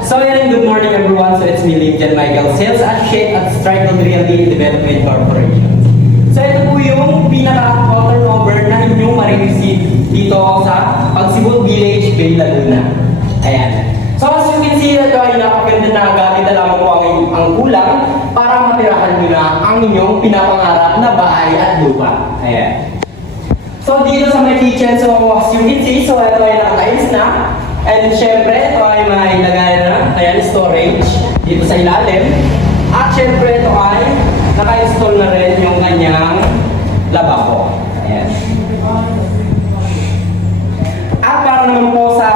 So yan, good morning everyone. So it's me, Lincoln Michael, Sales Associate at Strikel Realty Development Corporation. So ito po yung pinaka-turnover na inyong marireceive dito sa Pagsibol Village, Bay Laguna. Ayan. So as you can see, ito ay napaganda na gamit na lamang po ang kulang para matirahan nyo na ang inyong pinapangarap na bahay at lupa. Ayan. So dito sa my kitchen, so as you can see, so ito ay naka-tiles na. And syempre, ito ay may lagay na, ayan, storage dito sa ilalim. At syempre, ito ay naka-install na rin yung kanyang lababo. Ayan. At para naman po sa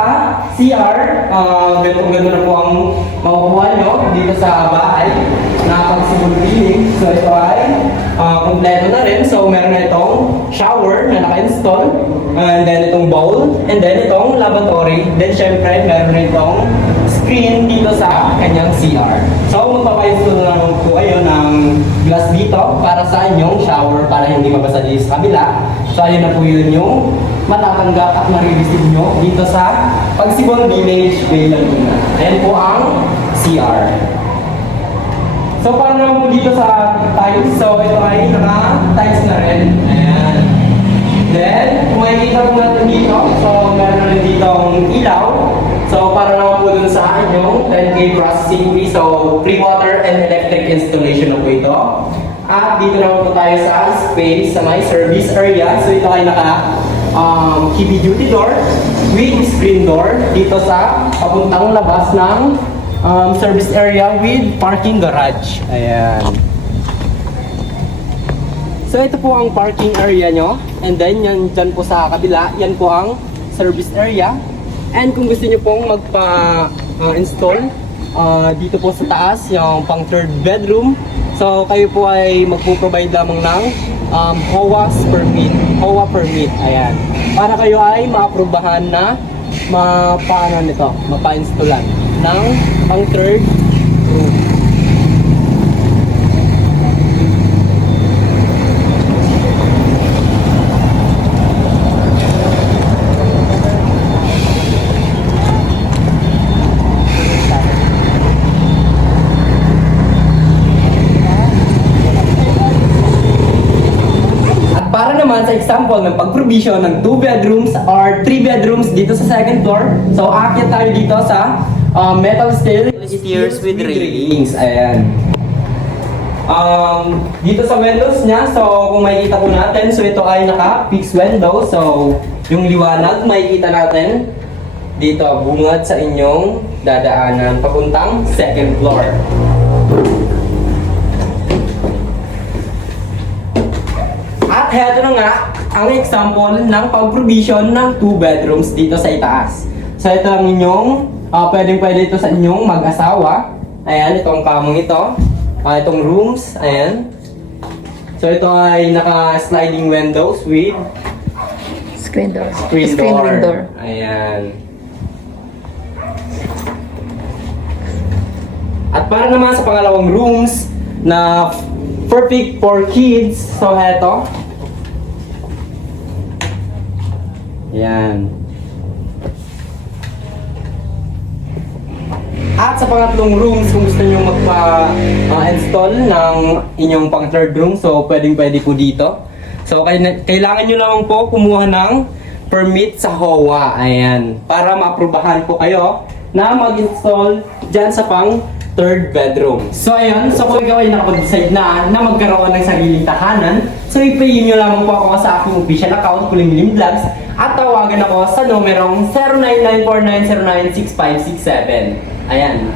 CR, ganito na po ang makukuha nyo dito sa bahay na Pagsibol Village. So ito ay kompleto na rin. So meron na itong shower na naka-install, and then itong bowl, and then itong lavatory. Then syempre meron na itong screen dito sa kanyang CR. So magpapa-install na lang po kayo ng glass dito para sa inyong shower para hindi mabasa dito sa kabila. So ayun na po yun yung matatanggap at marireceive nyo dito sa Pagsibol Village, Bay Laguna. Ayan po ang CR. So paano naman po dito sa tiles? So ito ay naka-tiles na rin. Ayan. Then, kung makikita po natin dito, so meron na rin dito ang ilaw. So para naman po dun sa inyong 10K processing fee. So free water and electric installation na po ito. At dito naman po tayo sa space sa may service area. So ito ay naka heavy duty door with screen door dito sa papuntang labas ng service area with parking garage. Ayan. So ito po ang parking area nyo. And then yan dyan po sa kabila, yan po ang service area. And kung gusto nyo pong magpa-install dito po sa taas, yung pang third bedroom. So kayo po ay magpo-provide lamang ng HOA permit. Ayan. Para kayo ay ma-aprobahan na mapa-installan ng pang third room. Para naman sa example ng pag-provision ng 2 bedrooms or 3 bedrooms dito sa second floor, so aakyat tayo dito sa metal stairs with railings. Ayan. Dito sa windows niya, so kung makikita po natin, so ito ay naka-fixed window. So yung liwanag makikita natin dito bungad sa inyong dadaanan papuntang second floor. At heto na nga ang example ng pag-provision ng 2 bedrooms dito sa itaas. So ito ang inyong, pwede ito sa inyong mag-asawa. Ayan, itong kamong ito. Itong rooms, ayan. So ito ay naka-sliding windows with Screen door. screen door. window. Ayan. At para naman sa pangalawang rooms na perfect for kids, so heto. Ayan. At sa pangatlong rooms, kung gusto nyo magpa-install ng inyong pang third room, so pwede po dito. So kailangan nyo lang po kumuha ng permit sa HOA. Ayan. Para maaprubahan po kayo na mag-install dyan sa pang third bedroom. So ayun, so kung ikaw ay nakapag-decide na magkaroon ng sariling tahanan, so i-pay nyo lamang po ako sa aking official account, Kulimlim Vlogs, at tawagan ako sa numerong 0994909657. Ayan.